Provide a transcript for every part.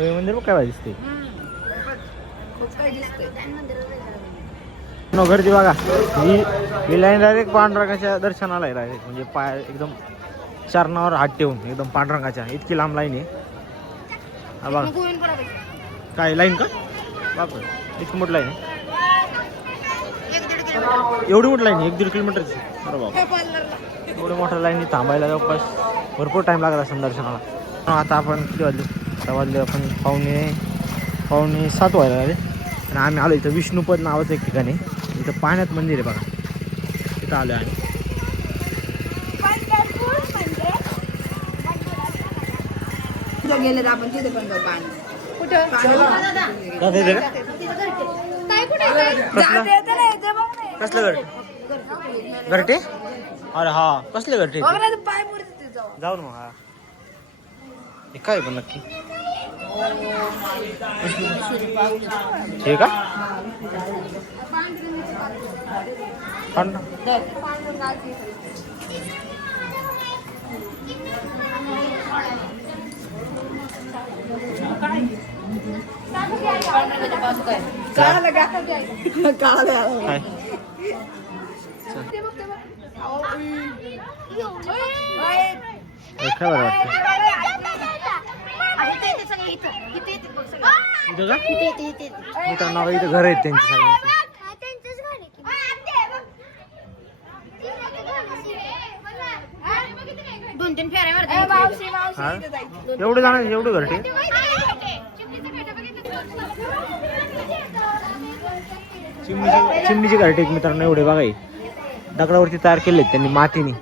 हे मंदिर बघ काय भारी दिसते. गर्दी बघा. ही लाईन डायरेक्ट पांडुरंगाच्या दर्शनाला आहे डायरेक्ट. म्हणजे पाय एकदम चरणावर हात ठेवून एकदम पांडुरंगाच्या इतकी लांब लाईन आहे. हा बघा काय लाईन का बापरे, इतकी मोठी लाईन आहे. एवढी मोठी लाईन 1-1.5 किलोमीटरची. अरे बाबा, एवढी मोठ्या लाईन थांबायला जवळपास भरपूर टाईम लागला असेल दर्शनाला. आता आपण किती वाजले? आता वाजले आपण पावणे 7 व्हायला लागले. आणि आम्ही आलो इथं विष्णुपद नावाचं एक ठिकाणी. इथं पाण्यात मंदिर आहे बघा. तिथं आलो आणि गेले आपण तिथे पण जाऊ. पाणी कसलं घरटे? अरे हा, कसले घरटे? जाऊ ना मग. हा हे काय पण नक्की हे का? मित्रांनो इथं घर आहेत त्यांची सगळ्यांची. एवढे जाणार एवढे घरटे? चिमणीची घरटे मित्रांनो एवढे बघा. दगडावरती तयार केले त्यांनी मातीने.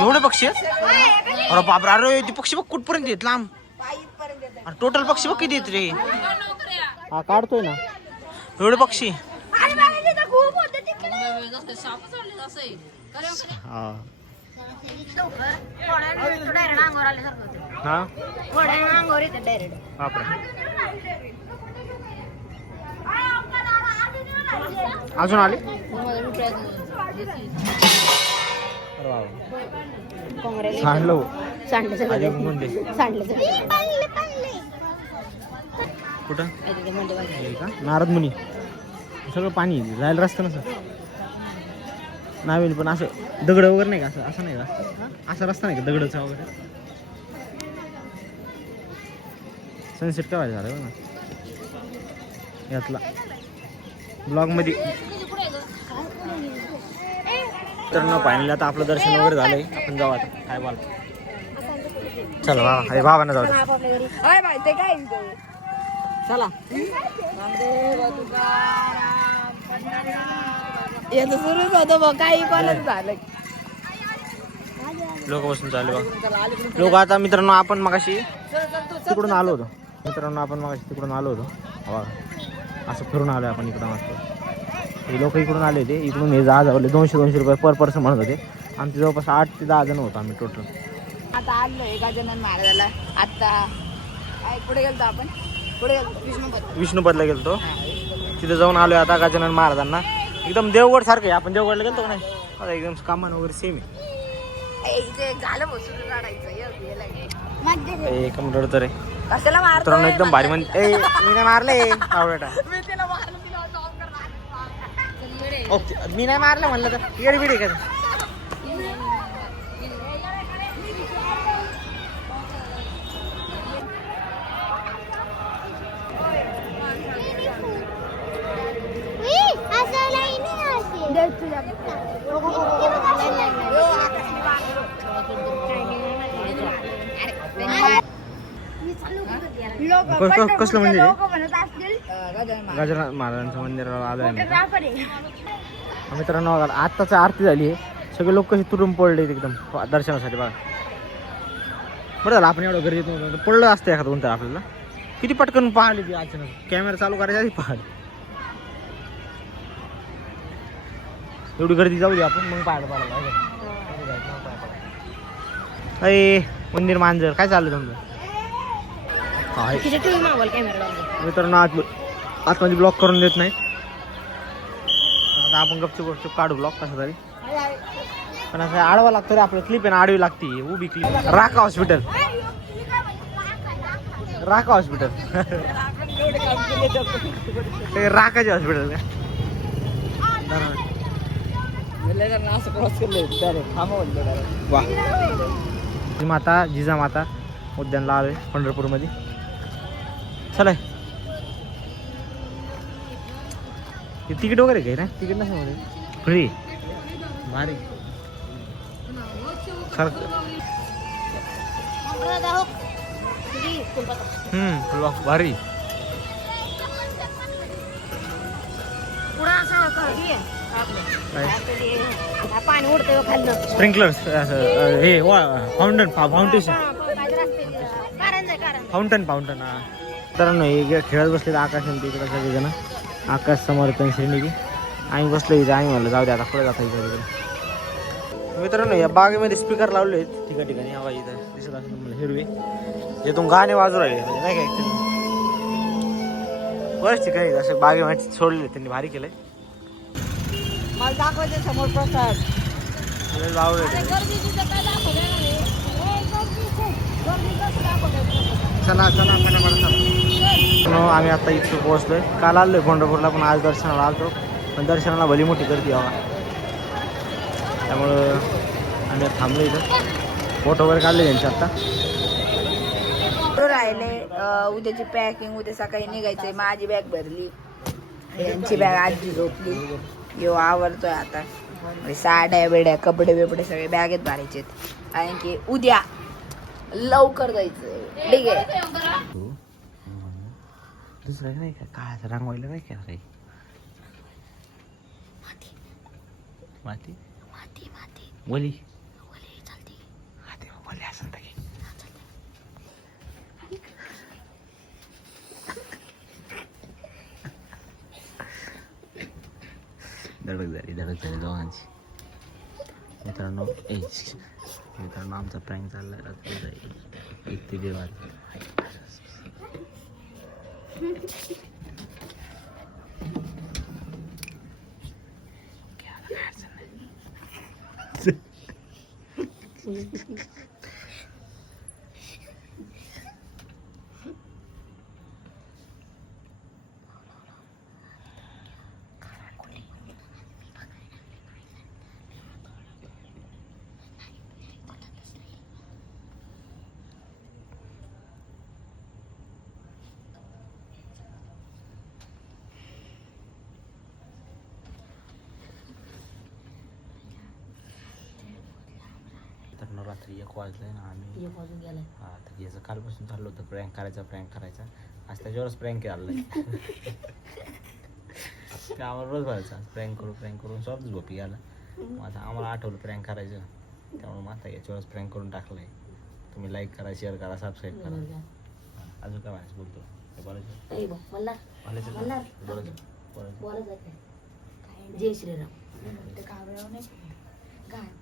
एवढे पक्षी? अरे बापरे, अरे ते पक्षी बघ कुठपर्यंत येत लांब. टोटल पक्षी बघ किती येत रे. हा काढतोय ना एवढे पक्षी. अजून आले? सांडलो कुठं नारद मुनी. सगळं पाणी जायला रस्ता नसं नावेल. पण असं दगड वगैरे नाही का? असं नाही का? असा रस्ता नाही का दगडचा वगैरे? सनसेट काय झालं ना यातला ब्लॉग मध्ये. तर न फायनली आता आपलं दर्शन वगैरे झालंय. आपण जाऊ आता. काय बोल चला बाबा. अरे बाबा ना जाऊ चला. याचं सुरूच होतं बघ. काही कोणच झालं. लोक बसून चालले बघा. लोक आता मित्रांनो आपण मगाशी तिकडून आलो होतो. तिकडून आलो होतो. असं फिरून आलोय आपण इकडं. मस्त हे लोक इकडून आले होते. इकडून हे जहाज आवडले 200 रुपये पर पर्सन म्हणत होते. आमचे जवळपास 8 ते 10 जण होतो आम्ही टोटल. आता आलोय गजानन महाराजाला. आता पुढे गेलतो आपण. पुढे विष्णुपदला गेलतो. तिथे जाऊन आलोय आता गजानन महाराजांना. एकदम देवगड सारखं आहे. आपण देवगडला गेलतो का नाही? एकदम कामान वगैरे सेम आहे. झालं बसून काढायचं रडत रे मित्रांनो. एकदम भारी म्हणजे मी नाही मारले आवडा. ओके मी नाही मारलं म्हणलं तर येड बिड का? कसलं मंदिर आहे? गजानन महाराजांचं मंदिर आलोय मित्रांनो. आत्ताच आरती झाली आहे. सगळे लोक कसे तुटून पडले एकदम दर्शनासाठी बघा. बरं झालं आपण एवढं गर्दीत नव्हतं. पडलं असतं एखादं कोणतं आपल्याला. किती पटकन पाहिली ती अचानक. कॅमेरा चालू करायच्या आधी पाहिली. एवढी गर्दी जाऊ दे आपण मग पाहायला अरे मंदिर मांजर काय चाललं तुमचं? काय मित्रांनो आतमध्ये ब्लॉक करून देत नाही. आता आपण गपचूप गपचूप काढू ब्लॉक कसं तरी. पण असं आडवा लागतो रे आपलं. क्लिप आहे ना आडवी लागते उभी clip. Raka hospital Raka hospital राकाचे हॉस्पिटल वा. माता जिजामाता उद्यानला आलोय पंढरपूरमध्ये. चला तिकीट वगैरे घे ना. तिकीट नसेल फ्री भारी भारी. पाणी उडतंय खाल्लं. स्प्रिंकलर्स हे फाउंटेशन फाउंटन हा. तर नाही खेळत बसले आकाश तिकडे सगळेजण. आकाश समर्थन श्रेणी आम्ही बसलो इथे. आम्ही म्हणलं जाऊ दे आता पुढे जाता इकडे. मित्रांनो या बागेमध्ये स्पीकर लावले आहेत ठिकाणी. हवा इथं दिसत असेल तुम्हाला हिरवे. यातून गाणे वाजू राहिले म्हणजे नाही काय. बरेच ठिकाणी असं बागेमध्ये सोडले त्यांनी. भारी केलंय. मला दाखवायचे समोर प्रसाद. चला आम्ही आता इथं पोहोचलोय. काल आलोय पंढरपूरला पण आज दर्शनाला आलतो. पण दर्शनाला भली मोठी गर्दी हवा. त्यामुळं आम्ही थांबलो इथं. फोटो वगैरे काढले त्यांचे आता. राहिले उद्याची पॅकिंग. उद्या सकाळी निघायचंय. माझी बॅग भरली. यांची बॅग आजी झोपली. यो आवरतोय आता. साड्या बेड्या कपडे बिपडे सगळे बॅगेत भरायचे. कारण की उद्या लवकर जायचं. ठीक आहे. दुसरं नाही का काळाचं रांगवायला नाही का काही. माती वली वली असं धडक झाली दोघांची. मित्रांनो आमचा प्रँक चाललाय रात्री 1 ते 1:30 वाजता. रात्री 1 वाजलाय ना. आम्ही 1 वाजून गेलाय. हा तर याचं कालपासून चाललं होतं प्रँक करायचा. आज त्याच्यावरच प्रँक केलाय. ते आम्हाला रोज व्हायचा प्रँक करून स्वतःच झोपी गेला. आता आम्हाला आठवलं प्रँक करायचं. त्यामुळे मग आता याच्यावरच प्रँक करून टाकलंय. तुम्ही लाईक करा, शेअर करा, सबस्क्राईब करा. अजून काय म्हणायचं बोलतो जय श्रीराम.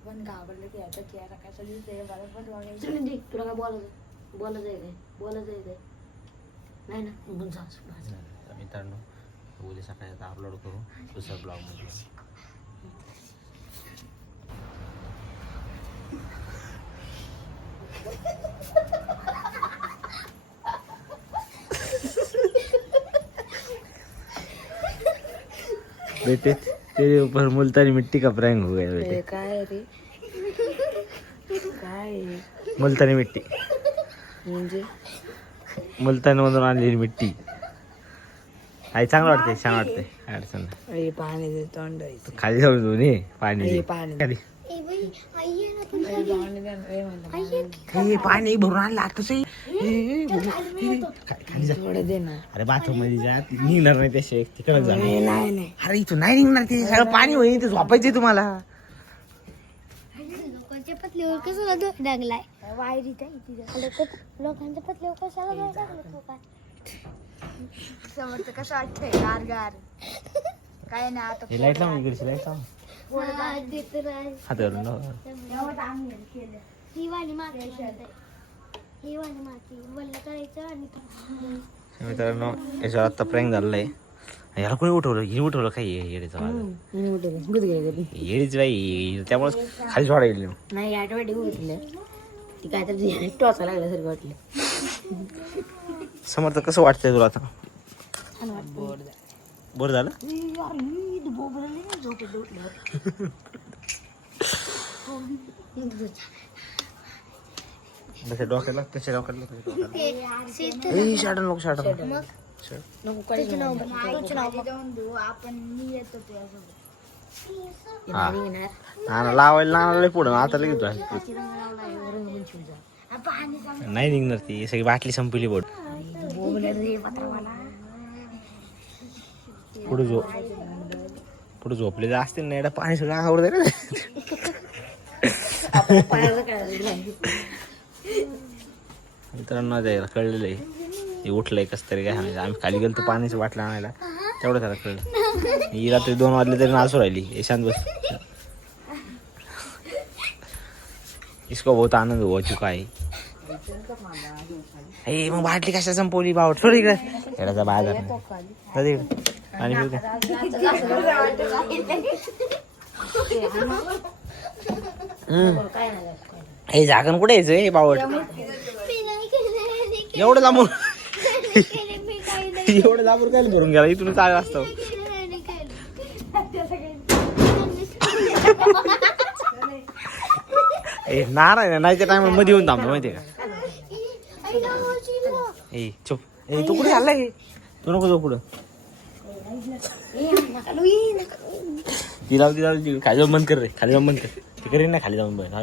पण घाबरले की आता चेहरा कसा दिसतोय. तुला काय बोलायचं नाही ना. मित्रांनो उद्या सकाळी आता अपलोड करू दुसऱ्या ब्लॉगमध्ये. बेटे तेरे ऊपर मुल्तानी मिट्टी का प्रैंक हो गया बेटे. काय रे काय मुल्तानी मिट्टी म्हणजे मुलतानी मधून आणलेली मिट्टी. आई चांगलं वाटते. छान वाटते. अडचण नाही. पाणी तोंड खाली जाऊन ये पाणी खाली. पाणी भरून आणलं आताच. दे ना. अरे बाथरूम मध्ये जा. निघणार नाही त्याशिवाय तिकडे जा. नाही अरे इथून नाही निघणार. ते सगळं पाणी होईल. ते झोपायचंय तुम्हाला. लोकांच्या पतलीवर कशाला लागलाय वायरीत लोकांच्या पतलीवर कशाला लागलं. समोरचं कसं वाटतंय गार गार. काय ना आता लाईट लावून लाईट लावून हातावरून ही वाली माती ही वाली माती वल्ल करायचं आणि मित्रांनो याच्यावर आता प्रँक झालेला आहे. याला कोणी उठवलं? हिने उठवलं काय येडीचं येडीच बाई, त्यामुळे खाली सोडा गेली. नाही आठवडी उठले ती काय तर टोचा लागल्यासारखं वाटलं. समर्थ कसं वाटतंय तुला आता? बोर झालं? त्याच्या डोक्याला शाडन नको शाडन लावायला नानाला पुढं आता लगेच नाही निघणार ती सगळी बाटली संपली बोट. पुढे झोपले असते ना एवढं पाणी सगळं अंगावर जाईल. मित्रांनो द्यायला कळलेलं आहे हे उठलंय कस तरी काय आम्ही खाली गेलो तर पाण्याची बाटली आणायला तेवढं त्याला कळलं. ही रात्री 2 वाजले तरी नाचू राहिली. हे शांत बस. इसको बहुत आनंद हो चुका है. ए मग बाटली कशा संपवली बावट थोडी इकडे खेळाचा बाजार आणि हे झाकण कुठे यायचं हे बावट एवढं लांबून एवढं लांबून काय भरून गेला इथून काय असतं. ए नाराय नाहीच्या टायमा मध्ये येऊन थांबलो माहितीये का. ए चुप ए तू कुठे आलाय तू नको जाऊ पुढं. ती खाली जाऊन बंद कर रे खाली जाऊन बंद कर ती करीन ना खाली जाऊन बंद.